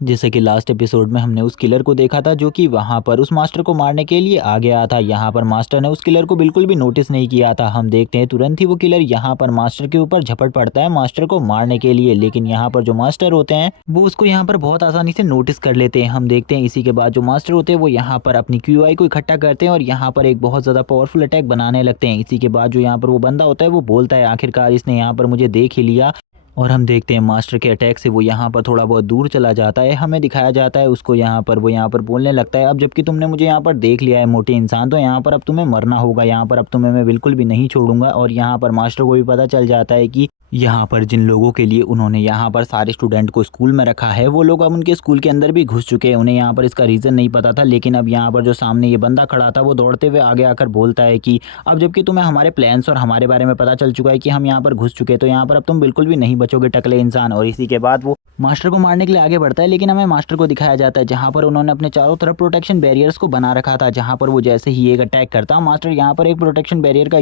जैसे कि last episode में हमने उस किलर को देखा था जो कि वहां पर उस मास्टर को मारने के लिए आ गया था। यहाँ पर मास्टर ने उस किलर को बिल्कुल भी नोटिस नहीं किया था। हम देखते हैं तुरंत ही वो किलर यहाँ पर मास्टर के ऊपर झपट पड़ता है मास्टर को मारने के लिए, लेकिन यहाँ पर जो मास्टर होते हैं वो उसको यहाँ पर बहुत आसानी से नोटिस कर लेते हैं। हम देखते हैं इसी के बाद जो मास्टर होते हैं वो यहाँ पर अपनी क्यूआई को इकट्ठा करते हैं और यहाँ पर एक बहुत ज्यादा पावरफुल अटैक बनाने लगते हैं। इसी के बाद जो यहाँ पर वो बंदा होता है वो बोलता है आखिरकार इसने यहाँ पर मुझे देख ही लिया, और हम देखते हैं मास्टर के अटैक से वो यहाँ पर थोड़ा बहुत दूर चला जाता है। हमें दिखाया जाता है उसको यहाँ पर, वो यहाँ पर बोलने लगता है अब जबकि तुमने मुझे यहाँ पर देख लिया है मोटे इंसान, तो यहाँ पर अब तुम्हें मरना होगा, यहाँ पर अब तुम्हें मैं बिल्कुल भी नहीं छोड़ूंगा। और यहाँ पर मास्टर को भी पता चल जाता है कि यहाँ पर जिन लोगों के लिए उन्होंने यहाँ पर सारे स्टूडेंट को स्कूल में रखा है वो लोग अब उनके स्कूल के अंदर भी घुस चुके हैं। उन्हें यहाँ पर इसका रीज़न नहीं पता था, लेकिन अब यहाँ पर जो सामने ये बंदा खड़ा था वो दौड़ते हुए आगे आकर बोलता है कि अब जबकि तुम्हें हमारे प्लान्स और हमारे बारे में पता चल चुका है कि हम यहाँ पर घुस चुके हैं, तो यहाँ पर अब तुम बिल्कुल भी नहीं बचोगे टकले इंसान। और इसी के बाद वो मास्टर को मारने के लिए आगे बढ़ता है, लेकिन हमें मास्टर को दिखाया जाता है जहाँ पर उन्होंने अपने चारों तरफ प्रोटेक्शन बैरियर्स को बना रखा था, जहाँ पर वो जैसे ही एक अटैक करता मास्टर यहाँ पर एक प्रोटेक्शन बैरियर का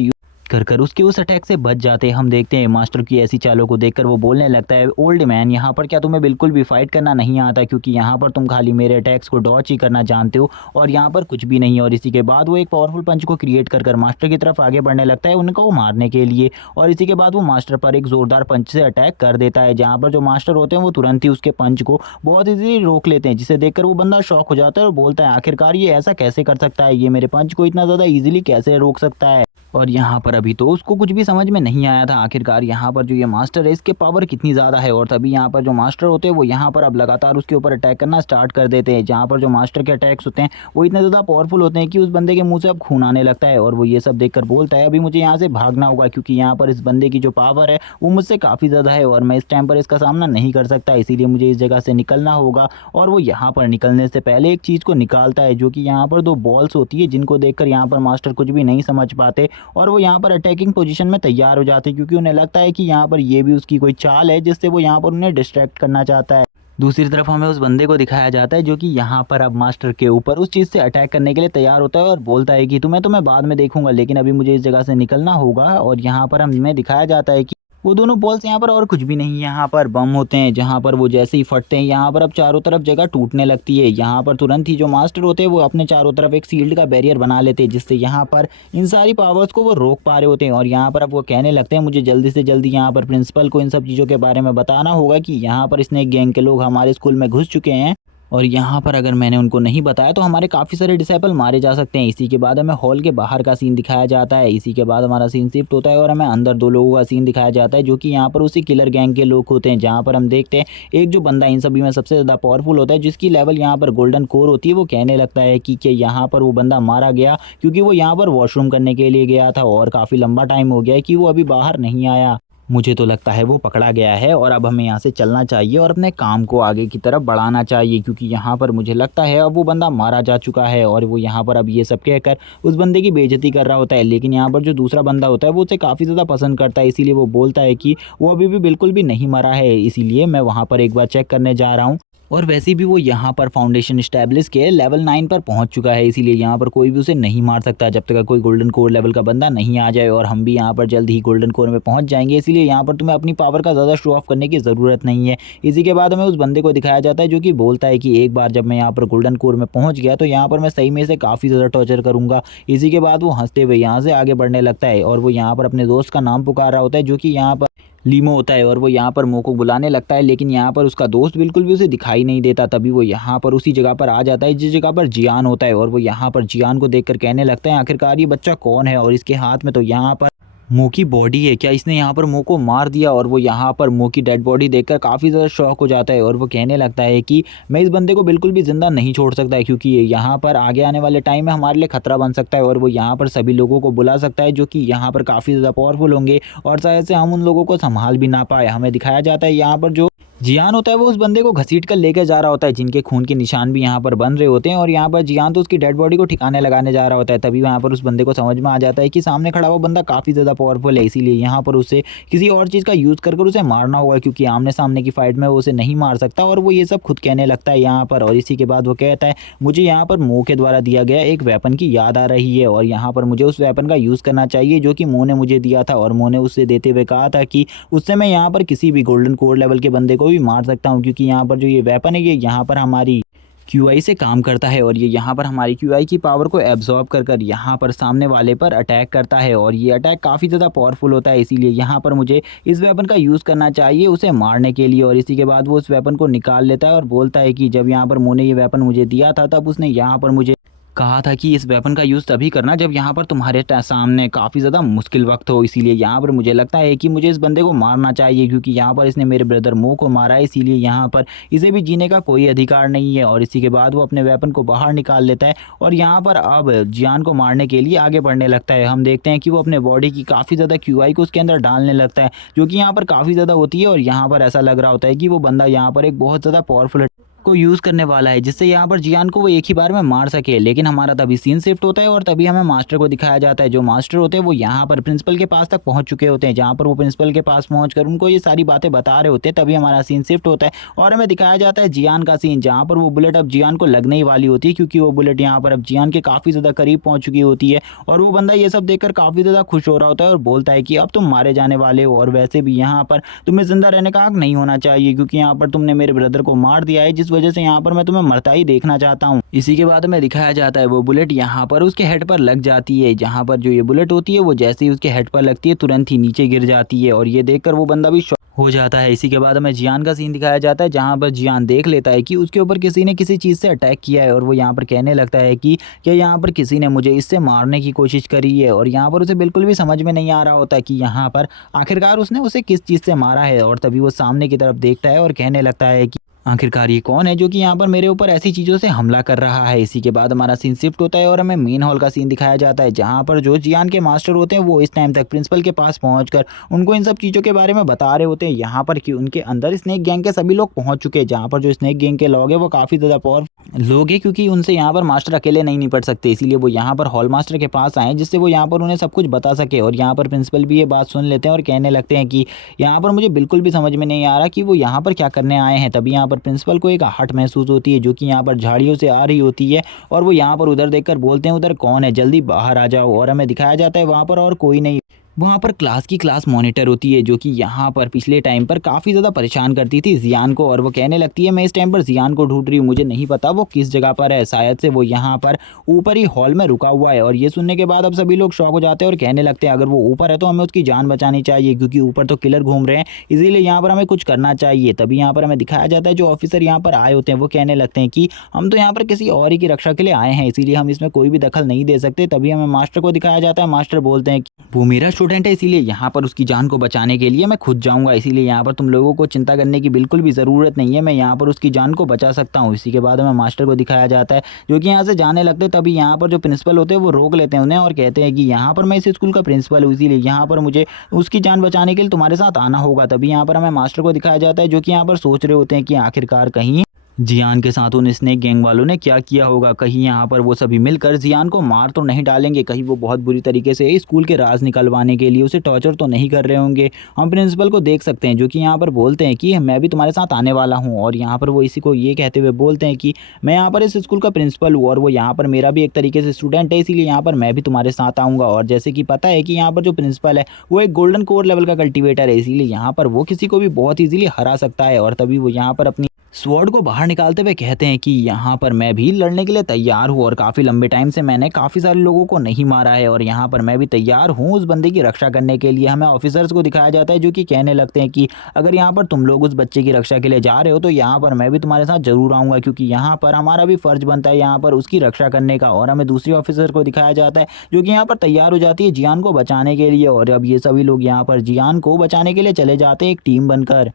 कर उसके उस अटैक से बच जाते। हम देखते हैं मास्टर की ऐसी चालों को देखकर वो बोलने लगता है ओल्ड मैन यहाँ पर क्या तुम्हें बिल्कुल भी फाइट करना नहीं आता, क्योंकि यहाँ पर तुम खाली मेरे अटैक्स को डॉच ही करना जानते हो और यहाँ पर कुछ भी नहीं। और इसी के बाद वो एक पावरफुल पंच को क्रिएट कर मास्टर की तरफ आगे बढ़ने लगता है उनको मारने के लिए, और इसी के बाद वो मास्टर पर एक जोरदार पंच से अटैक कर देता है, जहाँ पर जो मास्टर होते हैं वो तुरंत ही उसके पंच को बहुत ईजीली रोक लेते हैं, जिसे देखकर वो बंदा शॉक हो जाता है और बोलता है आखिरकार ये ऐसा कैसे कर सकता है, ये मेरे पंच को इतना ज़्यादा ईजिली कैसे रोक सकता है। और यहाँ पर अभी तो उसको कुछ भी समझ में नहीं आया था आखिरकार यहाँ पर जो ये मास्टर है इसके पावर कितनी ज़्यादा है। और तभी यहाँ पर जो मास्टर होते हैं वो यहाँ पर अब लगातार उसके ऊपर अटैक करना स्टार्ट कर देते हैं, जहाँ पर जो मास्टर के अटैक्स होते हैं वो इतने ज़्यादा पावरफुल होते हैं कि उस बंदे के मुंह से अब खून आने लगता है। और वो ये सब देखकर बोलता है अभी मुझे यहाँ से भागना होगा, क्योंकि यहाँ पर इस बंदे की जो पावर है वो मुझसे काफ़ी ज़्यादा है और मैं इस टाइम पर इसका सामना नहीं कर सकता, इसीलिए मुझे इस जगह से निकलना होगा। और वो यहाँ पर निकलने से पहले एक चीज़ को निकालता है जो कि यहाँ पर दो बॉल्स होती है, जिनको देखकर यहाँ पर मास्टर कुछ भी नहीं समझ पाते और वो यहाँ पर अटैकिंग पोजीशन में तैयार हो जाते हैं, क्योंकि उन्हें लगता है कि यहाँ पर ये भी उसकी कोई चाल है जिससे वो यहाँ पर उन्हें डिस्ट्रैक्ट करना चाहता है। दूसरी तरफ हमें उस बंदे को दिखाया जाता है जो कि यहाँ पर अब मास्टर के ऊपर उस चीज़ से अटैक करने के लिए तैयार होता है और बोलता है कि तुम्हें तो मैं बाद में देखूंगा, लेकिन अभी मुझे इस जगह से निकलना होगा। और यहाँ पर हमें दिखाया जाता है कि वो दोनों बॉल्स यहाँ पर और कुछ भी नहीं, यहाँ पर बम होते हैं, जहाँ पर वो जैसे ही फटते हैं यहाँ पर अब चारों तरफ जगह टूटने लगती है। यहाँ पर तुरंत ही जो मास्टर होते हैं वो अपने चारों तरफ एक शील्ड का बैरियर बना लेते हैं, जिससे यहाँ पर इन सारी पावर्स को वो रोक पा रहे होते हैं। और यहाँ पर अब वो कहने लगते हैं मुझे जल्दी से जल्दी यहाँ पर प्रिंसिपल को इन सब चीज़ों के बारे में बताना होगा कि यहाँ पर स्नेक गैंग के लोग हमारे स्कूल में घुस चुके हैं और यहाँ पर अगर मैंने उनको नहीं बताया तो हमारे काफ़ी सारे डिसेबल मारे जा सकते हैं। इसी के बाद हमें हॉल के बाहर का सीन दिखाया जाता है। इसी के बाद हमारा सीन शिफ्ट होता है और हमें अंदर दो लोगों का सीन दिखाया जाता है जो कि यहाँ पर उसी किलर गैंग के लोग होते हैं, जहाँ पर हम देखते हैं एक जो बंदा इन सभी में सबसे ज़्यादा पावरफुल होता है जिसकी लेवल यहाँ पर गोल्डन कोर होती है, वो कहने लगता है कि यहाँ पर वो बंदा मारा गया क्योंकि वो यहाँ पर वॉशरूम करने के लिए गया था और काफ़ी लंबा टाइम हो गया है कि वो अभी बाहर नहीं आया। मुझे तो लगता है वो पकड़ा गया है और अब हमें यहाँ से चलना चाहिए और अपने काम को आगे की तरफ बढ़ाना चाहिए, क्योंकि यहाँ पर मुझे लगता है अब वो बंदा मारा जा चुका है। और वो यहाँ पर अब ये सब कहकर उस बंदे की बेइज्जती कर रहा होता है, लेकिन यहाँ पर जो दूसरा बंदा होता है वो उसे काफ़ी ज़्यादा पसंद करता है, इसीलिए वो बोलता है कि वो अभी भी बिल्कुल भी नहीं मरा है, इसीलिए मैं वहाँ पर एक बार चेक करने जा रहा हूँ। और वैसे भी वो यहाँ पर फाउंडेशन स्टैब्लिश के लेवल 9 पर पहुँच चुका है, इसीलिए यहाँ पर कोई भी उसे नहीं मार सकता जब तक कोई गोल्डन कोर लेवल का बंदा नहीं आ जाए। और हम भी यहाँ पर जल्द ही गोल्डन कोर में पहुँच जाएंगे, इसीलिए यहाँ पर तुम्हें अपनी पावर का ज़्यादा शो ऑफ करने की ज़रूरत नहीं है। इसी के बाद हमें उस बंदे को दिखाया जाता है जो कि बोलता है कि एक बार जब मैं यहाँ पर गोल्डन कोर में पहुँच गया तो यहाँ पर मैं सही में से काफ़ी ज़्यादा टॉर्चर करूँगा। इसी के बाद वो हंसते हुए यहाँ से आगे बढ़ने लगता है और वो यहाँ पर अपने दोस्त का नाम पुकार रहा होता है जो कि यहाँ पर लीमो होता है, और वो यहाँ पर मो को बुलाने लगता है, लेकिन यहाँ पर उसका दोस्त बिल्कुल भी उसे दिखाई नहीं देता। तभी वो यहाँ पर उसी जगह पर आ जाता है जिस जगह पर जियान होता है, और वो यहाँ पर जियान को देखकर कहने लगता है आखिरकार ये बच्चा कौन है और इसके हाथ में तो यहाँ पर मो की बॉडी है, क्या इसने यहाँ पर मो को मार दिया। और वो यहाँ पर मो की डेड बॉडी देखकर काफ़ी ज़्यादा शॉक हो जाता है और वो कहने लगता है कि मैं इस बंदे को बिल्कुल भी ज़िंदा नहीं छोड़ सकता है, क्योंकि ये यहाँ पर आगे आने वाले टाइम में हमारे लिए खतरा बन सकता है। और वो यहाँ पर सभी लोगों को बुला सकता है जो कि यहाँ पर काफ़ी ज़्यादा पावरफुल होंगे और शायद से हम उन लोगों को संभाल भी ना पाए। हमें दिखाया जाता है यहाँ पर जो जियान होता है वो उस बंदे को घसीट कर लेकर जा रहा होता है, जिनके खून के निशान भी यहाँ पर बन रहे होते हैं, और यहाँ पर जियान तो उसकी डेड बॉडी को ठिकाने लगाने जा रहा होता है। तभी वहाँ पर उस बंदे को समझ में आ जाता है कि सामने खड़ा हुआ बंदा काफ़ी ज़्यादा पावरफुल है, इसीलिए यहाँ पर उसे किसी और चीज़ का यूज़ कर उसे मारना होगा, क्योंकि आमने सामने की फाइट में वो उसे नहीं मार सकता। और वो ये सब खुद कहने लगता है यहाँ पर, और इसी के बाद वो कहता है मुझे यहाँ पर मो के द्वारा दिया गया एक वेपन की याद आ रही है और यहाँ पर मुझे उस वेपन का यूज़ करना चाहिए जो कि मो ने मुझे दिया था। और मो ने उससे देते हुए कहा था कि उससे मैं यहाँ पर किसी भी गोल्डन कोर लेवल के बंदे को किसको भी मार सकता हूँ, क्योंकि यहाँ पर जो ये वेपन है ये यहाँ पर हमारी क्यूआई से काम करता है और ये यहाँ पर हमारी क्यूआई की पावर को एब्जॉर्ब कर यहाँ पर सामने वाले पर अटैक करता है और ये अटैक काफ़ी ज़्यादा पावरफुल होता है। इसीलिए यहाँ पर मुझे इस वेपन का यूज़ करना चाहिए उसे मारने के लिए। और इसी के बाद वो उस वेपन को निकाल लेता है और बोलता है कि जब यहाँ पर मुझे ये वेपन मुझे दिया था तब उसने यहाँ पर मुझे कहा था कि इस वेपन का यूज़ तभी करना जब यहाँ पर तुम्हारे सामने काफ़ी ज़्यादा मुश्किल वक्त हो। इसीलिए यहाँ पर मुझे लगता है कि मुझे इस बंदे को मारना चाहिए, क्योंकि यहाँ पर इसने मेरे ब्रदर मो को मारा है, इसीलिए यहाँ पर इसे भी जीने का कोई अधिकार नहीं है। और इसी के बाद वो अपने वेपन को बाहर निकाल लेता है और यहाँ पर अब जियान को मारने के लिए आगे बढ़ने लगता है। हम देखते हैं कि वो अपने बॉडी की काफ़ी ज़्यादा क्यूआई को उसके अंदर डालने लगता है, जो कि यहाँ पर काफ़ी ज़्यादा होती है। और यहाँ पर ऐसा लग रहा होता है कि वो बंदा यहाँ पर एक बहुत ज़्यादा पावरफुल को यूज़ करने वाला है, जिससे यहाँ पर जियान को वो एक ही बार में मार सके। लेकिन हमारा तभी सीन शिफ्ट होता है और तभी हमें मास्टर को दिखाया जाता है। जो मास्टर होते हैं वो यहाँ पर प्रिंसिपल के पास तक पहुँच चुके होते हैं, जहाँ पर वो प्रिंसिपल के पास पहुँचकर उनको ये सारी बातें बता रहे होते हैं। तभी हमारा सीन शिफ्ट होता है और हमें दिखाया जाता है जियान का सीन, जहाँ पर वो बुलेट अब जियान को लगने ही वाली होती है, क्योंकि वो बुलेट यहाँ पर अब जियान के काफ़ी ज़्यादा करीब पहुँच चुकी होती है। और वो बंदा ये सब देखकर काफ़ी ज़्यादा खुश हो रहा होता है और बोलता है कि अब तुम मारे जाने वाले हो और वैसे भी यहाँ पर तुम्हें जिंदा रहने का हक नहीं होना चाहिए, क्योंकि यहाँ पर तुमने मेरे ब्रदर को मार दिया है, जिस वजह से यहाँ पर मैं तुम्हें मरता ही देखना चाहता हूँ। इसी के बाद में दिखाया जाता है वो बुलेट यहाँ पर उसके हेड पर लग जाती है, जहाँ पर जो ये बुलेट होती है वो जैसे ही उसके हेड पर लगती है तुरंत ही नीचे गिर जाती है और ये देखकर वो बंदा भी हो जाता है। इसी के बाद हमें जियान का सीन दिखाया जाता है, जहाँ पर जियान देख लेता है कि उसके ऊपर किसी ने किसी चीज़ से अटैक किया है और वो यहाँ पर कहने लगता है कि क्या यहाँ पर किसी ने मुझे इससे मारने की कोशिश करी है। और यहाँ पर उसे बिल्कुल भी समझ में नहीं आ रहा होता कि यहाँ पर आखिरकार उसने उसे किस चीज़ से मारा है। और तभी वो सामने की तरफ देखता है और कहने लगता है कि आखिरकार ये कौन है जो कि यहाँ पर मेरे ऊपर ऐसी चीज़ों से हमला कर रहा है। इसी के बाद हमारा सीन शिफ्ट होता है और हमें मेन हॉल का सीन दिखाया जाता है, जहाँ पर जो जियान के मास्टर होते हैं वो इस टाइम तक प्रिंसिपल के पास पहुंचकर उनको इन सब चीज़ों के बारे में बता रहे होते हैं। यहाँ पर कि उनके अंदर स्नेक गैंग के सभी लोग पहुंच चुके हैं, जहाँ पर जो स्नेक गैंग के लोग हैं वो काफ़ी ज़्यादा पावरफुल लोग हैं, क्योंकि उनसे यहाँ पर मास्टर अकेले नहीं निपट सकते। इसीलिए वो यहाँ पर हॉल मास्टर के पास आए, जिससे वो यहाँ पर उन्हें सब कुछ बता सके। और यहाँ पर प्रिंसिपल भी ये बात सुन लेते हैं और कहने लगते हैं कि यहाँ पर मुझे बिल्कुल भी समझ में नहीं आ रहा कि वो यहाँ पर क्या करने आए हैं। तभी यहाँ पर प्रिंसिपल को एक आहट महसूस होती है, जो कि यहाँ पर झाड़ियों से आ रही होती है और वो यहाँ पर उधर देखकर बोलते हैं उधर कौन है, जल्दी बाहर आ जाओ। और हमें दिखाया जाता है वहाँ पर और कोई नहीं, वहाँ पर क्लास मॉनिटर होती है, जो कि यहाँ पर पिछले टाइम पर काफ़ी ज़्यादा परेशान करती थी जियान को। और वो कहने लगती है मैं इस टाइम पर जियान को ढूंढ रही हूँ, मुझे नहीं पता वो किस जगह पर है, शायद से वो यहाँ पर ऊपर ही हॉल में रुका हुआ है। और ये सुनने के बाद अब सभी लोग शॉक हो जाते हैं और कहने लगते हैं अगर वो ऊपर है तो हमें उसकी जान बचानी चाहिए, क्योंकि ऊपर तो किलर घूम रहे हैं, इसीलिए यहाँ पर हमें कुछ करना चाहिए। तभी यहाँ पर हमें दिखाया जाता है जो ऑफिसर यहाँ पर आए होते हैं वो कहने लगते हैं कि हम तो यहाँ पर किसी और ही की रक्षा के लिए आए हैं, इसीलिए हम इसमें कोई भी दखल नहीं दे सकते। तभी हमें मास्टर को दिखाया जाता है, मास्टर बोलते हैं कि वो मेरा स्टूडेंट है, इसीलिए यहाँ पर उसकी जान को बचाने के लिए मैं खुद जाऊंगा, इसीलिए यहाँ पर तुम लोगों को चिंता करने की बिल्कुल भी ज़रूरत नहीं है, मैं यहाँ पर उसकी जान को बचा सकता हूँ। इसी के बाद हमें मास्टर को दिखाया जाता है जो कि यहाँ से जाने लगते हैं। तभी यहाँ पर जो प्रिंसिपल होते हैं वो रोक लेते हैं उन्हें और कहते हैं कि यहाँ पर मैं इस स्कूल का प्रिंसिपल हूँ, इसीलिए यहाँ पर मुझे उसकी जान बचाने के लिए तुम्हारे साथ आना होगा। तभी यहाँ पर हमें मास्टर को दिखाया जाता है जो कि यहाँ पर सोच रहे होते हैं कि आखिरकार कहीं जियान के साथ उन स्नेक गैंग वालों ने क्या किया होगा, कहीं यहाँ पर वो सभी मिलकर जियान को मार तो नहीं डालेंगे, कहीं वो बहुत बुरी तरीके से स्कूल के राज निकलवाने के लिए उसे टॉर्चर तो नहीं कर रहे होंगे। हम प्रिंसिपल को देख सकते हैं जो कि यहाँ पर बोलते हैं कि मैं भी तुम्हारे साथ आने वाला हूँ। और यहाँ पर वो इसी को ये कहते हुए बोलते हैं कि मैं यहाँ पर इस स्कूल का प्रिंसिपल हूँ और वो यहाँ पर मेरा भी एक तरीके से स्टूडेंट है, इसीलिए यहाँ पर मैं भी तुम्हारे साथ आऊँगा। और जैसे कि पता है कि यहाँ पर जो प्रिंसिपल है वो एक गोल्डन कोर लेवल का कल्टिवेटर है, इसीलिए यहाँ पर वो किसी को भी बहुत ईजिली हरा सकता है। और तभी वो यहाँ पर अपनी स्वॉर्ड को बाहर निकालते हुए कहते हैं कि यहाँ पर मैं भी लड़ने के लिए तैयार हूँ और काफ़ी लंबे टाइम से मैंने काफ़ी सारे लोगों को नहीं मारा है और यहाँ पर मैं भी तैयार हूँ उस बंदे की रक्षा करने के लिए। हमें ऑफिसर्स को दिखाया जाता है जो कि कहने लगते हैं कि अगर यहाँ पर तुम लोग उस बच्चे की रक्षा के लिए जा रहे हो तो यहाँ पर मैं भी तुम्हारे साथ जरूर आऊँगा, क्योंकि यहाँ पर हमारा भी फर्ज बनता है यहाँ पर उसकी रक्षा करने का। और हमें दूसरी ऑफिसर को दिखाया जाता है जो कि यहाँ पर तैयार हो जाती है जियान को बचाने के लिए। और अब ये सभी लोग यहाँ पर जियान को बचाने के लिए चले जाते हैं एक टीम बनकर।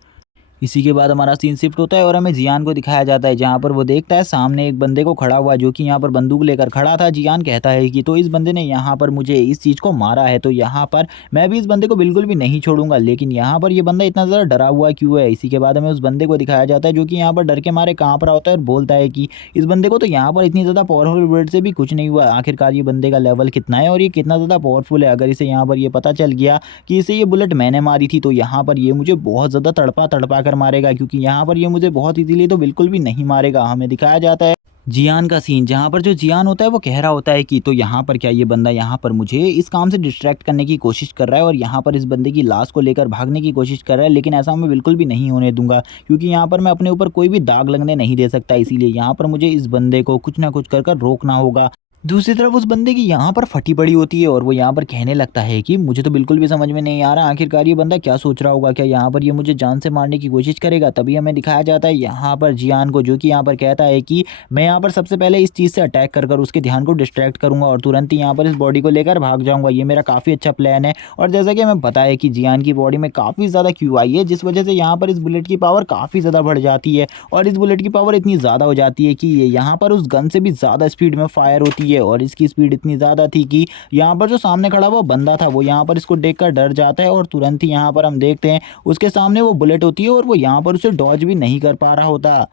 इसी के बाद हमारा सीन शिफ्ट होता है और हमें जियान को दिखाया जाता है, जहाँ पर वो देखता है सामने एक बंदे को खड़ा हुआ जो कि यहाँ पर बंदूक लेकर खड़ा था। जियान कहता है कि तो इस बंदे ने यहाँ पर मुझे इस चीज़ को मारा है, तो यहाँ पर मैं भी इस बंदे को बिल्कुल भी नहीं छोड़ूंगा। लेकिन यहाँ पर ये बंदा इतना ज़्यादा डरा हुआ क्यों है। इसी के बाद हमें उस बंदे को दिखाया जाता है जो कि यहाँ पर डर के मारे काँप रहा होता है और बोलता है कि इस बंदे को तो यहाँ पर इतनी ज़्यादा पावरफुल बुलेट से भी कुछ नहीं हुआ, आखिरकार ये बंदे का लेवल कितना है और ये कितना ज़्यादा पावरफुल है। अगर इसे यहाँ पर ये पता चल गया कि इसे ये बुलेट मैंने मारी थी तो यहाँ पर ये मुझे बहुत ज़्यादा तड़पा तड़पा कर मारेगा, क्योंकि यहाँ पर ये मुझे बहुत इजीली तो बिल्कुल भी नहीं मारेगा। हमें दिखाया जाता है जियान का सीन, जहाँ पर जो जियान होता है वो कह रहा होता है कि तो यहाँ पर क्या ये बंदा यहाँ पर मुझे इस काम से डिस्ट्रैक्ट करने की कोशिश कर रहा है और यहाँ पर इस बंदे की लाश को लेकर भागने की कोशिश कर रहा है, लेकिन ऐसा मैं बिल्कुल भी नहीं होने दूंगा क्योंकि यहाँ पर मैं अपने ऊपर कोई भी दाग लगने नहीं दे सकता, इसीलिए यहाँ पर मुझे इस बंदे को कुछ ना कुछ कर कर रोकना होगा। दूसरी तरफ उस बंदे की यहाँ पर फटी पड़ी होती है और वो यहाँ पर कहने लगता है कि मुझे तो बिल्कुल भी समझ में नहीं आ रहा आखिरकार ये बंदा क्या सोच रहा होगा, क्या यहाँ पर ये मुझे जान से मारने की कोशिश करेगा। तभी हमें दिखाया जाता है यहाँ पर जियान को, जो कि यहाँ पर कहता है कि मैं यहाँ पर सबसे पहले इस चीज़ से अटैक कर कर उसके ध्यान को डिस्ट्रैक्ट करूंगा और तुरंत ही यहाँ पर इस बॉडी को लेकर भाग जाऊंगा। ये मेरा काफ़ी अच्छा प्लान है। और जैसा कि हमें पता है कि जियान की बॉडी में काफ़ी ज़्यादा QI है, जिस वजह से यहाँ पर इस बुलेट की पावर काफ़ी ज़्यादा बढ़ जाती है और इस बुलेट की पावर इतनी ज़्यादा हो जाती है कि ये यहाँ पर उस गन से भी ज़्यादा स्पीड में फायर होती है और इसकी स्पीड इतनी ज़्यादा थी कि यहाँ पर जो सामने खड़ा हुआ बंदा था वो यहाँ पर इसको देखकर डर जाता है और तुरंत ही यहाँ पर हम देखते हैं उसके सामने वो बुलेट होती है और वो यहाँ पर उसे डॉज भी नहीं कर पा रहा होता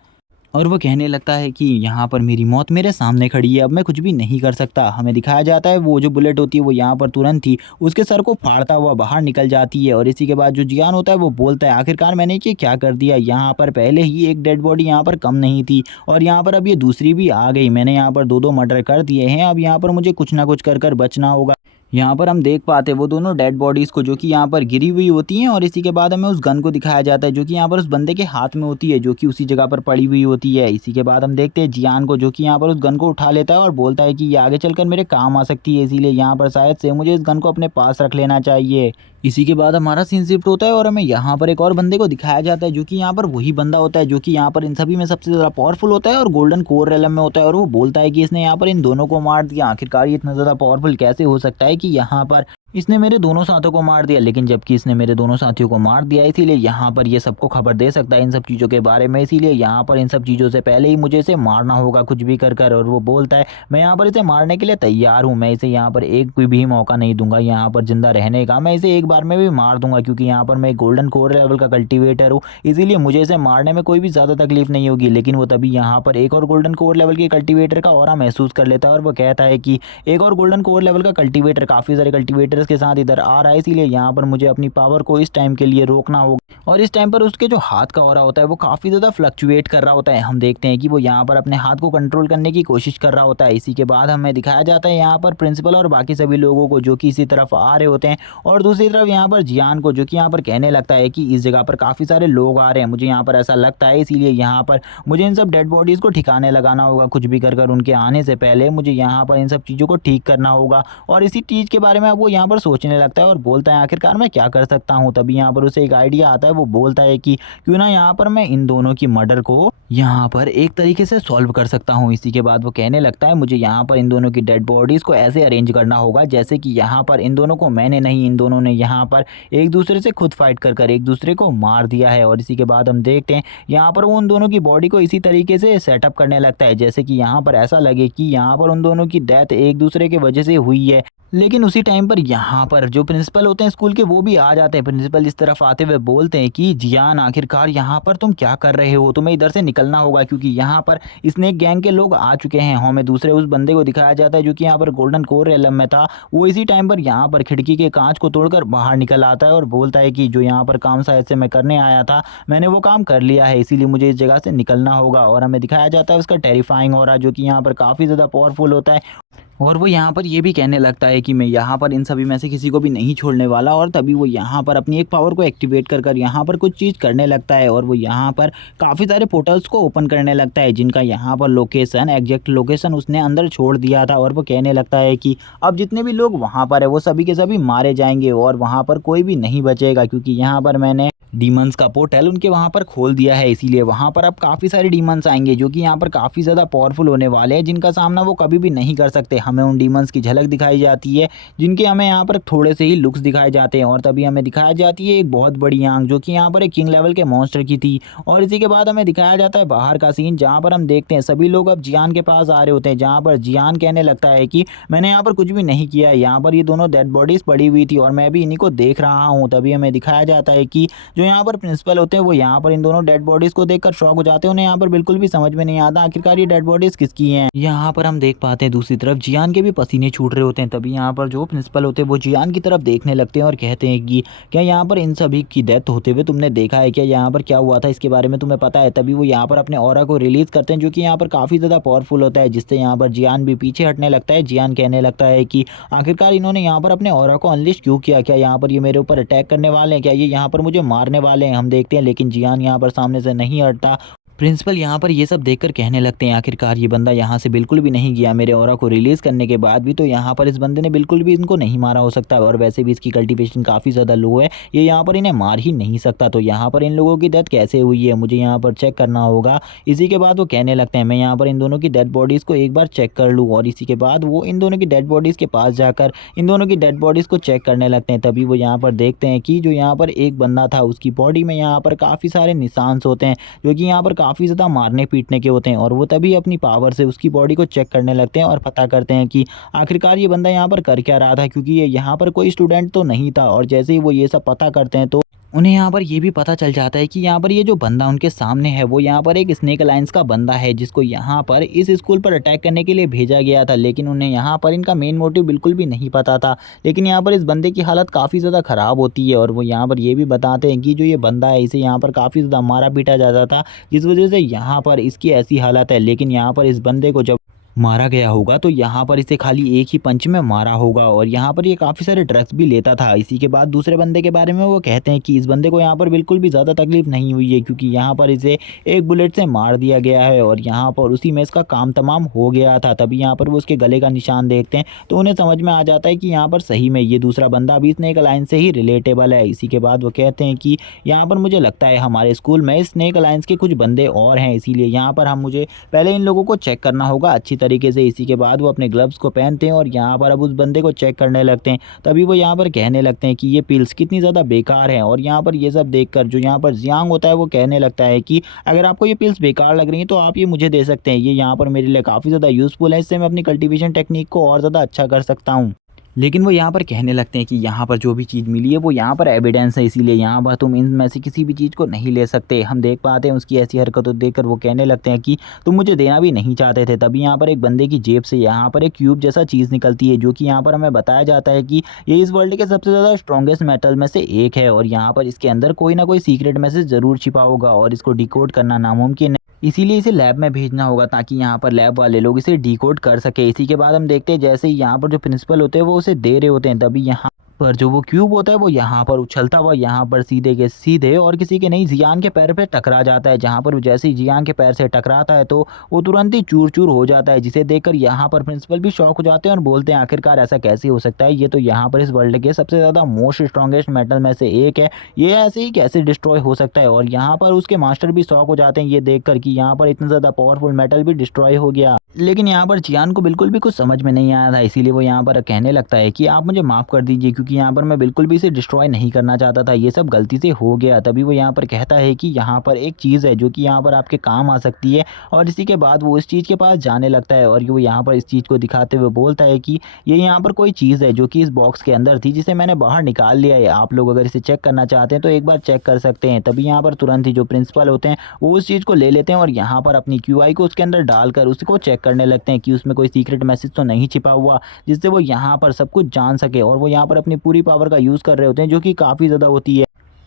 और वो कहने लगता है कि यहाँ पर मेरी मौत मेरे सामने खड़ी है, अब मैं कुछ भी नहीं कर सकता। हमें दिखाया जाता है वो जो बुलेट होती है वो यहाँ पर तुरंत ही उसके सर को फाड़ता हुआ बाहर निकल जाती है और इसी के बाद जो जियान होता है वो बोलता है आखिरकार मैंने ये क्या कर दिया, यहाँ पर पहले ही एक डेड बॉडी यहाँ पर कम नहीं थी और यहाँ पर अब ये दूसरी भी आ गई, मैंने यहाँ पर दो दो मर्डर कर दिए हैं, अब यहाँ पर मुझे कुछ ना कुछ कर कर बचना होगा। यहाँ पर हम देख पाते हैं वो दोनों डेड बॉडीज़ को, जो कि यहाँ पर गिरी हुई होती हैं और इसी के बाद हमें उस गन को दिखाया जाता है जो कि यहाँ पर उस बंदे के हाथ में होती है, जो कि उसी जगह पर पड़ी हुई होती है। इसी के बाद हम देखते हैं जियान को, जो कि यहाँ पर उस गन को उठा लेता है और बोलता है कि ये आगे चलकर मेरे काम आ सकती है, इसीलिए यहाँ पर शायद से मुझे इस गन को अपने पास रख लेना चाहिए। इसी के बाद हमारा सीन शिफ्ट होता है और हमें यहाँ पर एक और बंदे को दिखाया जाता है, जो कि यहाँ पर वही बंदा होता है जो कि यहाँ पर इन सभी में सबसे ज़्यादा पावरफुल होता है और गोल्डन कोर रेलम में होता है और वो बोलता है कि इसने यहाँ पर इन दोनों को मार दिया। आखिरकार ये इतना ज़्यादा पावरफुल कैसे हो सकता है कि यहाँ पर इसने मेरे दोनों साथियों को मार दिया, लेकिन जबकि इसने मेरे दोनों साथियों को मार दिया इसीलिए यहाँ पर ये सबको खबर दे सकता है इन सब चीज़ों के बारे में, इसीलिए यहाँ पर इन सब चीज़ों से पहले ही मुझे इसे मारना होगा कुछ भी कर कर। और वो बोलता है मैं यहाँ पर इसे मारने के लिए तैयार हूँ, मैं इसे यहाँ पर एक भी मौका नहीं दूंगा यहाँ पर जिंदा रहने का, मैं इसे एक बार में भी मार दूंगा क्योंकि यहाँ पर मैं गोल्डन कोर लेवल का कल्टिवेटर हूँ, इसीलिए मुझे इसे मारने में कोई भी ज़्यादा तकलीफ नहीं होगी। लेकिन वो तभी यहाँ पर एक और गोल्डन कोर लेवल के कल्टिवेटर का ऑरा महसूस कर लेता है और वो कहता है कि एक और गोल्डन कोर लेवल का कल्टिवेटर काफ़ी सारे कल्टिवेटर्स के साथ इधर आ रहा है, इसीलिए यहाँ पर मुझे अपनी पावर को इस टाइम के लिए रोकना होगा। और इस टाइम पर उसके जो हाथ का ऑरा होता है वो काफ़ी ज़्यादा फ्लक्चुएट कर रहा होता है, हम देखते हैं कि वो यहाँ पर अपने हाथ को कंट्रोल करने की कोशिश कर रहा होता है। इसी के बाद हमें दिखाया जाता है यहाँ पर प्रिंसिपल और बाकी सभी लोगों को जो कि इसी तरफ आ रहे होते हैं और दूसरी तरफ यहाँ पर जियान को, जो कि यहाँ पर कहने लगता है कि इस जगह पर काफ़ी सारे लोग आ रहे हैं, मुझे यहाँ पर ऐसा लगता है, इसीलिए यहाँ पर मुझे इन सब डेड बॉडीज़ को ठिकाने लगाना होगा, कुछ भी कर कर उनके आने से पहले मुझे यहाँ पर इन सब चीज़ों को ठीक करना होगा। और इसी चीज़ के बारे में अब वो यहाँ पर सोचने लगता है और बोलता है आखिरकार मैं क्या कर सकता हूँ। तभी यहाँ पर उसे एक आइडिया आता है, वो बोलता है कि क्यों ना यहाँ पर मैं इन दोनों की मर्डर को यहाँ पर एक तरीके से सॉल्व कर सकता हूँ। इसी के बाद वो कहने लगता है मुझे यहाँ पर इन दोनों की डेड बॉडीज़ को ऐसे अरेंज करना होगा जैसे कि यहाँ पर इन दोनों को मैंने नहीं, इन दोनों ने यहाँ पर एक दूसरे से खुद फाइट कर कर एक दूसरे को मार दिया है। और इसी के बाद हम देखते हैं यहाँ पर वो उन दोनों की बॉडी को इसी तरीके से सेटअप करने लगता है जैसे कि यहाँ पर ऐसा लगे कि यहाँ पर उन दोनों की डेथ एक दूसरे की वजह से हुई है। लेकिन उसी टाइम पर यहाँ पर जो प्रिंसिपल होते हैं स्कूल के वो भी आ जाते हैं। प्रिंसिपल इस तरफ आते हुए बोलते हैं कि जियान आखिरकार यहाँ पर तुम क्या कर रहे हो, तुम्हें इधर से निकलना होगा क्योंकि यहाँ पर स्नेक गैंग के लोग आ चुके हैं। हमें दूसरे उस बंदे को दिखाया जाता है जो कि यहाँ पर गोल्डन कोर एलम में था, वो इसी टाइम पर यहाँ पर खिड़की के कांच को तोड़कर बाहर निकल आता है और बोलता है कि जो यहाँ पर काम शायद से मैं करने आया था मैंने वो काम कर लिया है, इसीलिए मुझे इस जगह से निकलना होगा। और हमें दिखाया जाता है उसका टेरिफाइंग ऑरा जो कि यहाँ पर काफ़ी ज़्यादा पावरफुल होता है और वो यहाँ पर ये भी कहने लगता है कि मैं यहाँ पर इन सभी में से किसी को भी नहीं छोड़ने वाला। और तभी वो यहाँ पर अपनी एक पावर को एक्टिवेट कर कर यहाँ पर कुछ चीज़ करने लगता है और वो यहाँ पर काफ़ी सारे पोर्टल्स को ओपन करने लगता है जिनका यहाँ पर लोकेशन, एग्जैक्ट लोकेशन उसने अंदर छोड़ दिया था। और वो कहने लगता है कि अब जितने भी लोग वहाँ पर है वो सभी के सभी मारे जाएंगे और वहाँ पर कोई भी नहीं बचेगा क्योंकि यहाँ पर मैंने डीमंस का पोर्टल उनके वहाँ पर खोल दिया है, इसीलिए वहाँ पर अब काफ़ी सारे डीमंस आएंगे जो कि यहाँ पर काफ़ी ज़्यादा पावरफुल होने वाले हैं जिनका सामना वो कभी भी नहीं कर सकते। हमें उन डीमंस की झलक दिखाई जाती है जिनके हमें यहाँ पर थोड़े से ही लुक्स दिखाए जाते हैं और तभी हमें दिखाई जाती है एक बहुत बड़ी आंख जो कि यहाँ पर एक किंग लेवल के मॉन्स्टर की थी। और इसी के बाद हमें दिखाया जाता है बाहर का सीन जहाँ पर हम देखते हैं सभी लोग अब जियान के पास आ रहे होते हैं, जहाँ पर जियान कहने लगता है कि मैंने यहाँ पर कुछ भी नहीं किया है, यहाँ पर ये दोनों डेड बॉडीज़ पड़ी हुई थी और मैं भी इन्हीं को देख रहा हूँ। तभी हमें दिखाया जाता है कि जो यहाँ पर प्रिंसिपल होते हैं वो यहाँ पर इन दोनों डेड बॉडीज को देखकर शॉक हो जाते हैं। उन्हें यहाँ पर बिल्कुल भी समझ में नहीं आता आखिरकार ये डेड बॉडीज किसकी हैं। यहाँ पर हम देख पाते हैं दूसरी तरफ जियान के भी पसीने छूट रहे होते हैं। तभी यहाँ पर जो प्रिंसिपल होते हैं वो जियान की तरफ देखने लगते हैं और कहते हैं कि क्या यहाँ पर इन सभी की डेथ होते हुए तुमने देखा है, क्या यहाँ पर क्या हुआ था इसके बारे में तुम्हें पता है। तभी वो यहाँ पर अपने ऑरा को रिलीज करते हैं जो कि यहाँ पर काफ़ी ज़्यादा पावरफुल होता है, जिससे यहाँ पर जियान भी पीछे हटने लगता है। जियान कहने लगता है कि आखिरकार इन्होंने यहाँ पर अपने ऑरा को अनलिश क्यों किया, क्या यहाँ पर ये मेरे ऊपर अटैक करने वाले हैं, क्या ये यहाँ पर मुझे मारने वाले हैं। हम देखते हैं लेकिन जियान यहाँ पर सामने से नहीं हटता। प्रिंसिपल यहाँ पर ये सब देखकर कहने लगते हैं आखिरकार ये बंदा यहाँ से बिल्कुल भी नहीं गया, मेरे ऑरा को रिलीज़ करने के बाद भी तो यहाँ पर इस बंदे ने बिल्कुल भी इनको नहीं मारा हो सकता, और वैसे भी इसकी कल्टीवेशन काफ़ी ज़्यादा लो है, ये यहाँ पर इन्हें मार ही नहीं सकता। तो यहाँ पर इन लोगों की डेथ कैसे हुई है मुझे यहाँ पर चेक करना होगा। इसी के बाद वो कहने लगते हैं मैं यहाँ पर इन दोनों की डेड बॉडीज़ को एक बार चेक कर लूँ, और इसी के बाद वो इन दोनों की डेड बॉडीज़ के पास जाकर इन दोनों की डेड बॉडीज़ को चेक करने लगते हैं। तभी वो यहाँ पर देखते हैं कि जो यहाँ पर एक बंदा था उसकी बॉडी में यहाँ पर काफ़ी सारे निशान होते हैं जो कि यहाँ पर काफ़ी ज़्यादा मारने पीटने के होते हैं, और वो तभी अपनी पावर से उसकी बॉडी को चेक करने लगते हैं और पता करते हैं कि आखिरकार ये बंदा यहाँ पर कर क्या रहा था, क्योंकि ये यहाँ पर कोई स्टूडेंट तो नहीं था। और जैसे ही वो ये सब पता करते हैं तो उन्हें यहाँ पर ये भी पता चल जाता है कि यहाँ पर ये जो बंदा उनके सामने है वो यहाँ पर एक स्नेक अलायंस का बंदा है, जिसको यहाँ पर इस स्कूल पर अटैक करने के लिए भेजा गया था। लेकिन उन्हें यहाँ पर इनका मेन मोटिव बिल्कुल भी नहीं पता था। लेकिन यहाँ पर इस बंदे की हालत काफ़ी ज़्यादा ख़राब होती है, और वो यहाँ पर ये भी बताते हैं कि जो ये बंदा है इसे यहाँ पर काफ़ी ज़्यादा मारा पीटा जाता था, जिस वजह से यहाँ पर इसकी ऐसी हालत है। लेकिन यहाँ पर इस बंदे को जब मारा गया होगा तो यहाँ पर इसे खाली एक ही पंच में मारा होगा, और यहाँ पर ये काफ़ी सारे ड्रग्स भी लेता था। इसी के बाद दूसरे बंदे के बारे में वो कहते हैं कि इस बंदे को यहाँ पर बिल्कुल भी ज़्यादा तकलीफ नहीं हुई है, क्योंकि यहाँ पर इसे एक बुलेट से मार दिया गया है और यहाँ पर उसी में इसका काम तमाम हो गया था। तभी यहाँ पर वो उसके गले का निशान देखते हैं तो उन्हें समझ में आ जाता है कि यहाँ पर सही में ये दूसरा बंदा भी स्नेक अलायंस से ही रिलेटेबल है। इसी के बाद वो कहते हैं कि यहाँ पर मुझे लगता है हमारे स्कूल में स्नेक अलायंस के कुछ बंदे और हैं, इसीलिए यहाँ पर मुझे पहले इन लोगों को चेक करना होगा अच्छी तरीके से। इसी के बाद वो अपने ग्लव्स को पहनते हैं और यहाँ पर अब उस बंदे को चेक करने लगते हैं। तभी वो यहाँ पर कहने लगते हैं कि ये पिल्स कितनी ज़्यादा बेकार हैं, और यहाँ पर ये सब देखकर जो यहाँ पर जियांग होता है वो कहने लगता है कि अगर आपको ये पिल्स बेकार लग रही हैं तो आप ये मुझे दे सकते हैं, ये यहाँ पर मेरे लिए काफ़ी ज़्यादा यूज़फुल है, इससे मैं अपनी कल्टीवेशन टेक्निक को और ज़्यादा अच्छा कर सकता हूँ। लेकिन वो यहाँ पर कहने लगते हैं कि यहाँ पर जो भी चीज़ मिली है वो यहाँ पर एविडेंस है, इसीलिए यहाँ पर तुम इनमें से किसी भी चीज़ को नहीं ले सकते। हम देख पाते हैं उसकी ऐसी हरकतों देखकर वो कहने लगते हैं कि तुम मुझे देना भी नहीं चाहते थे। तभी यहाँ पर एक बंदे की जेब से यहाँ पर एक क्यूब जैसा चीज़ निकलती है, जो कि यहाँ पर हमें बताया जाता है कि ये इस वर्ल्ड के सबसे ज़्यादा स्ट्रॉन्गेस्ट मेटल में से एक है, और यहाँ पर इसके अंदर कोई ना कोई सीक्रेट मैसेज ज़रूर छिपा होगा और इसको डिकोड करना नामुमकिन है। इसीलिए इसे लैब में भेजना होगा ताकि यहाँ पर लैब वाले लोग इसे डिकोड कर सके। इसी के बाद हम देखते हैं जैसे ही यहाँ पर जो प्रिंसिपल होते हैं वो उसे दे रहे होते हैं, तभी यहाँ पर जो वो क्यूब होता है वो यहाँ पर उछलता हुआ यहाँ पर सीधे के सीधे और किसी के नहीं जियान के पैर पे टकरा जाता है। जहाँ पर जैसे ही जियान के पैर से टकराता है तो वो तुरंत ही चूर चूर हो जाता है, जिसे देखकर यहाँ पर प्रिंसिपल भी शॉक हो जाते हैं और बोलते हैं आखिरकार ऐसा कैसे हो सकता है, ये तो यहाँ पर इस वर्ल्ड के सबसे ज़्यादा मोस्ट स्ट्रॉन्गेस्ट मेटल में से एक है, ये ऐसे ही कैसे डिस्ट्रॉय हो सकता है। और यहाँ पर उसके मास्टर भी शॉक हो जाते हैं ये देखकर कि यहाँ पर इतना ज़्यादा पावरफुल मेटल भी डिस्ट्रॉय हो गया। लेकिन यहाँ पर जियान को बिल्कुल भी कुछ समझ में नहीं आया था, इसीलिए वो यहाँ पर कहने लगता है कि आप मुझे माफ़ कर दीजिए, क्योंकि यहाँ पर मैं बिल्कुल भी इसे डिस्ट्रॉय नहीं करना चाहता था, ये सब गलती से हो गया। तभी वो यहाँ पर कहता है कि यहाँ पर एक चीज़ है जो कि यहाँ पर आपके काम आ सकती है, और इसी के बाद वो इस चीज़ के पास जाने लगता है और वो यहाँ पर इस चीज़ को दिखाते हुए बोलता है कि ये यहाँ पर कोई चीज़ है जो कि इस बॉक्स के अंदर थी, जिसे मैंने बाहर निकाल लिया है, आप लोग अगर इसे चेक करना चाहते हैं तो एक बार चेक कर सकते हैं। तभी यहाँ पर तुरंत ही जो प्रिंसिपल होते हैं वो उस चीज़ को ले लेते हैं और यहाँ पर अपनी QI को उसके अंदर डालकर उसको चेक करने लगते हैं कि उसमें कोई सीक्रेट मैसेज तो नहीं छिपा हुआ, जिससे वो यहाँ पर सब कुछ जान सके। और वो यहाँ पर अपनी पूरी पावर का यूज़ कर रहे होते हैं जो कि काफ़ी ज़्यादा होती है।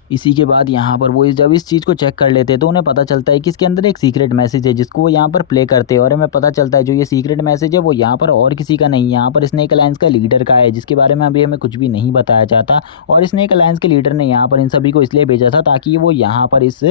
इसी के बाद यहाँ पर वो जब इस चीज़ को चेक कर लेते हैं तो उन्हें पता चलता है कि इसके अंदर एक सीक्रेट मैसेज है, जिसको वो यहाँ पर प्ले करते हैं, और हमें पता चलता है जो ये सीक्रेट मैसेज है वो यहाँ पर और किसी का नहीं, यहाँ पर स्नेक अलायंस का लीडर का है, जिसके बारे में अभी हमें कुछ भी नहीं बताया जाता। और स्नेक अलायंस के लीडर ने यहाँ पर इन सभी को इसलिए भेजा था ताकि वो यहाँ पर इस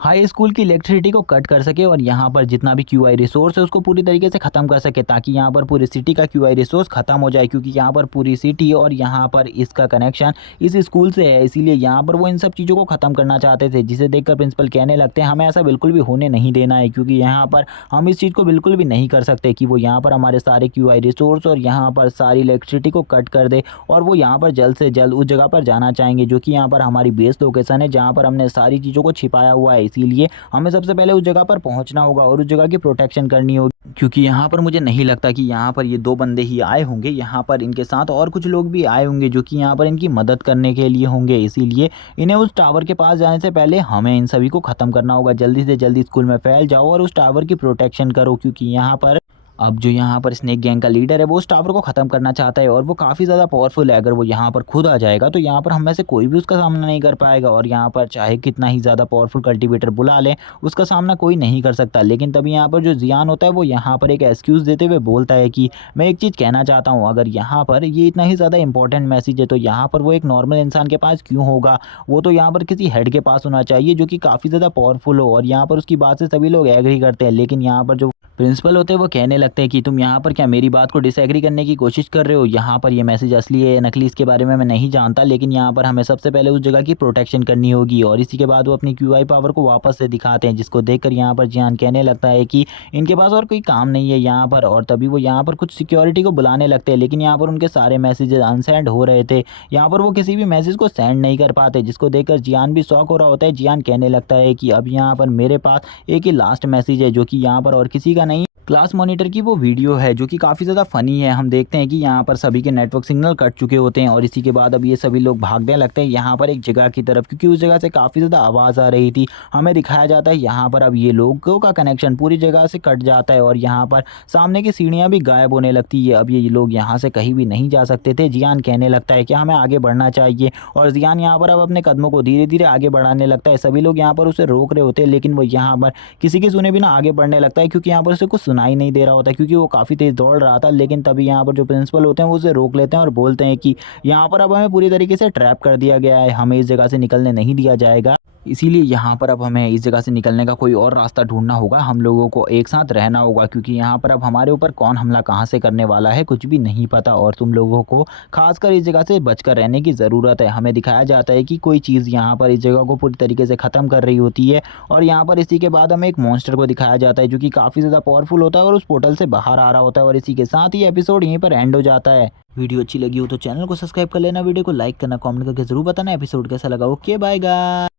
हाई स्कूल की इलेक्ट्रिसिटी को कट कर सके और यहाँ पर जितना भी QI रिसोर्स है उसको पूरी तरीके से ख़त्म कर सके, ताकि यहाँ पर पूरी सिटी का QI रिसोर्स ख़त्म हो जाए, क्योंकि यहाँ पर पूरी सिटी और यहाँ पर इसका कनेक्शन इस स्कूल से है, इसीलिए यहाँ पर वो इन सब चीज़ों को ख़त्म करना चाहते थे। जिसे देखकर प्रिंसिपल कहने लगते हैं हमें ऐसा बिल्कुल भी होने नहीं देना है, क्योंकि यहाँ पर हम इस चीज़ को बिल्कुल भी नहीं कर सकते कि वो यहाँ पर हमारे सारे QI रिसोर्स और यहाँ पर सारी इलेक्ट्रिसिटी को कट कर दे, और वो यहाँ पर जल्द से जल्द उस जगह पर जाना चाहेंगे जो कि यहाँ पर हमारी बेस लोकेशन है, जहाँ पर हमने सारी चीज़ों को छिपाया हुआ है। इसीलिए हमें सबसे पहले उस जगह पर पहुँचना होगा और उस जगह की प्रोटेक्शन करनी होगी, क्योंकि यहाँ पर मुझे नहीं लगता कि यहाँ पर ये 2 बंदे ही आए होंगे, यहाँ पर इनके साथ और कुछ लोग भी आए होंगे जो कि यहाँ पर इनकी मदद करने के लिए होंगे। इसीलिए इन्हें उस टावर के पास जाने से पहले हमें इन सभी को ख़त्म करना होगा। जल्दी से जल्दी स्कूल में फैल जाओ और उस टावर की प्रोटेक्शन करो, क्योंकि यहाँ पर अब जो यहाँ पर स्नेक गैंग का लीडर है वो उस टावर को ख़त्म करना चाहता है और वो काफ़ी ज़्यादा पावरफुल है। अगर वो यहाँ पर खुद आ जाएगा तो यहाँ पर हम में से कोई भी उसका सामना नहीं कर पाएगा और यहाँ पर चाहे कितना ही ज़्यादा पावरफुल कल्टीवेटर बुला लें उसका सामना कोई नहीं कर सकता। लेकिन तभी यहाँ पर जो जियान होता है वो यहाँ पर एक एक्सक्यूज़ देते हुए बोलता है कि मैं एक चीज़ कहना चाहता हूँ, अगर यहाँ पर ये इतना ही ज़्यादा इंपॉर्टेंट मैसेज है तो यहाँ पर वो एक नॉर्मल इंसान के पास क्यों होगा, वो तो यहाँ पर किसी हेड के पास होना चाहिए जो कि काफ़ी ज़्यादा पावरफुल हो। और यहाँ पर उसकी बात से सभी लोग एग्री करते हैं, लेकिन यहाँ पर जो प्रिंसिपल होते हैं वो कहने लगते हैं कि तुम यहाँ पर क्या मेरी बात को डिसएग्री करने की कोशिश कर रहे हो, यहाँ पर ये मैसेज असली है या नकली इसके बारे में मैं नहीं जानता, लेकिन यहाँ पर हमें सबसे पहले उस जगह की प्रोटेक्शन करनी होगी। और इसी के बाद वो अपनी क्यूआई पावर को वापस से दिखाते हैं, जिसको देखकर यहाँ पर जियान कहने लगता है कि इनके पास और कोई काम नहीं है यहाँ पर। और तभी वो यहाँ पर कुछ सिक्योरिटी को बुलाने लगते हैं, लेकिन यहाँ पर उनके सारे मैसेजेस अनसेंड हो रहे थे, यहाँ पर वो किसी भी मैसेज को सेंड नहीं कर पाते, जिसको देखकर जियान भी शॉक हो रहा होता है। जियान कहने लगता है कि अब यहाँ पर मेरे पास एक ही लास्ट मैसेज है जो कि यहाँ पर और किसी का नहीं, क्लास मॉनिटर की वो वीडियो है जो कि काफ़ी ज़्यादा फ़नी है। हम देखते हैं कि यहाँ पर सभी के नेटवर्क सिग्नल कट चुके होते हैं और इसी के बाद अब ये सभी लोग भागने लगते हैं यहाँ पर एक जगह की तरफ, क्योंकि उस जगह से काफ़ी ज़्यादा आवाज़ आ रही थी। हमें दिखाया जाता है यहाँ पर अब ये लोगों का कनेक्शन पूरी जगह से कट जाता है और यहाँ पर सामने की सीढ़ियाँ भी गायब होने लगती है। अब ये लोग यहाँ से कहीं भी नहीं जा सकते थे। जियान कहने लगता है कि हमें आगे बढ़ना चाहिए और जियान यहाँ पर अब अपने कदमों को धीरे धीरे आगे बढ़ाने लगता है। सभी लोग यहाँ पर उसे रोक रहे होते हैं, लेकिन वो यहाँ पर किसी की सुने बिना आगे बढ़ने लगता है, क्योंकि यहाँ पर उसे कुछ सुनाई नहीं दे रहा होता, क्योंकि वो काफ़ी तेज़ दौड़ रहा था। लेकिन तभी यहाँ पर जो प्रिंसिपल होते हैं वो उसे रोक लेते हैं और बोलते हैं कि यहाँ पर अब हमें पूरी तरीके से ट्रैप कर दिया गया है, हमें इस जगह से निकलने नहीं दिया जाएगा, इसीलिए यहाँ पर अब हमें इस जगह से निकलने का कोई और रास्ता ढूंढना होगा। हम लोगों को एक साथ रहना होगा, क्योंकि यहाँ पर अब हमारे ऊपर कौन हमला कहाँ से करने वाला है कुछ भी नहीं पता और तुम लोगों को खासकर इस जगह से बचकर रहने की ज़रूरत है। हमें दिखाया जाता है कि कोई चीज़ यहाँ पर इस जगह को पूरी तरीके से ख़त्म कर रही होती है और यहाँ पर इसी के बाद हमें एक मॉन्स्टर को दिखाया जाता है जो कि काफ़ी ज़्यादा पावरफुल होता है और उस पोर्टल से बाहर आ रहा होता है। और इसी के साथ ही एपिसोड यहीं पर एंड हो जाता है। वीडियो अच्छी लगी हो तो चैनल को सब्सक्राइब कर लेना, वीडियो को लाइक करना, कमेंट करके जरूर बताना एपिसोड कैसा लगा। Okay bye guys.